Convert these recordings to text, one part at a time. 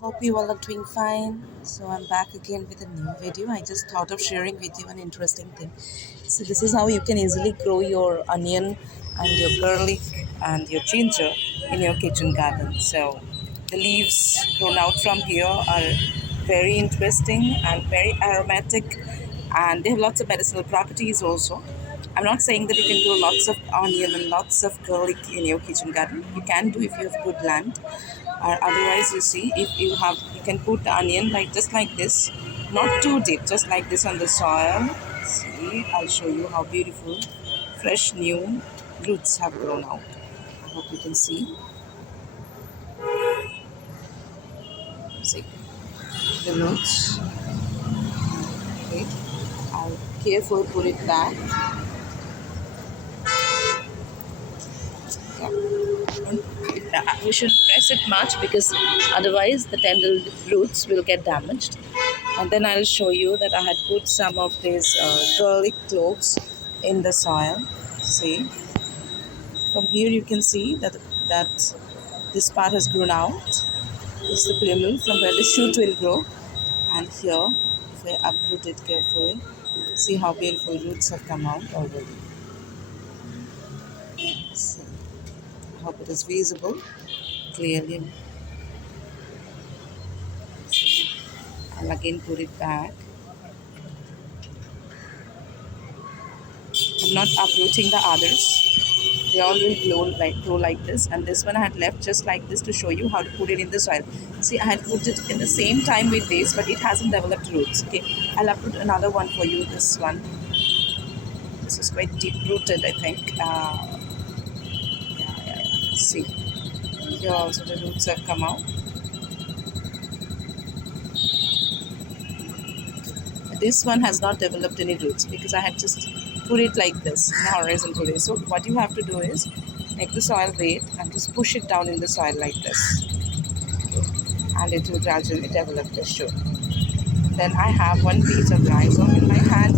Hope you all are doing fine. So I'm back again with a new video. I just thought of sharing with you an interesting thing. So this is how you can easily grow your onion and your garlic and your ginger in your kitchen garden. So the leaves grown out from here are very interesting and very aromatic, and they have lots of medicinal properties also. I'm not saying that you can grow lots of onion and lots of garlic in your kitchen garden. You can do if you have good land, or otherwise you see if you can put the onion like just like this, not too deep, just like this on the soil. See, I'll show you how beautiful fresh new roots have grown out. I hope you can see the roots. Okay, I'll carefully put it back. We shouldn't press it much because otherwise the tender roots will get damaged. And then I'll show you that I had put some of these garlic cloves in the soil. See, from here you can see that this part has grown out. This is the primule from where the shoot will grow. And here, if I uproot it carefully, see how beautiful roots have come out already. So, I hope it is visible clearly. I'll again put it back. I'm not uprooting the others. They all will grow like this. And this one I had left just like this to show you how to put it in the soil. See, I had put it in the same time with this, but it hasn't developed roots. Okay, I'll uproot another one for you. This one. This is quite deep rooted, I think. Yeah. See, here also the roots have come out. This one has not developed any roots because I had just put it like this in a horizontal way. So what you have to do is make the soil wet and just push it down in the soil like this, and it will gradually develop the shoot. Then I have one piece of rhizome in my hand.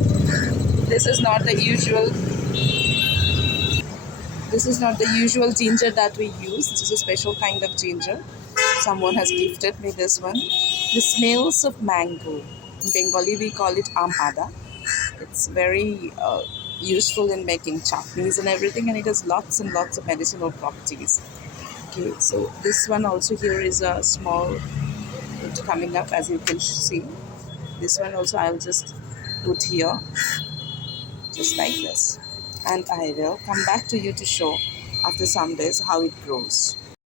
This is not the usual. This is not the usual ginger that we use. This is a special kind of ginger. Someone has gifted me this one. The smells of mango. In Bengali, we call it amada. It's very useful in making chutneys and everything, and it has lots and lots of medicinal properties. Okay, so this one also here is a small root coming up, as you can see. This one also I'll just put here, just like this, and I will come back to you to show after some days how it grows.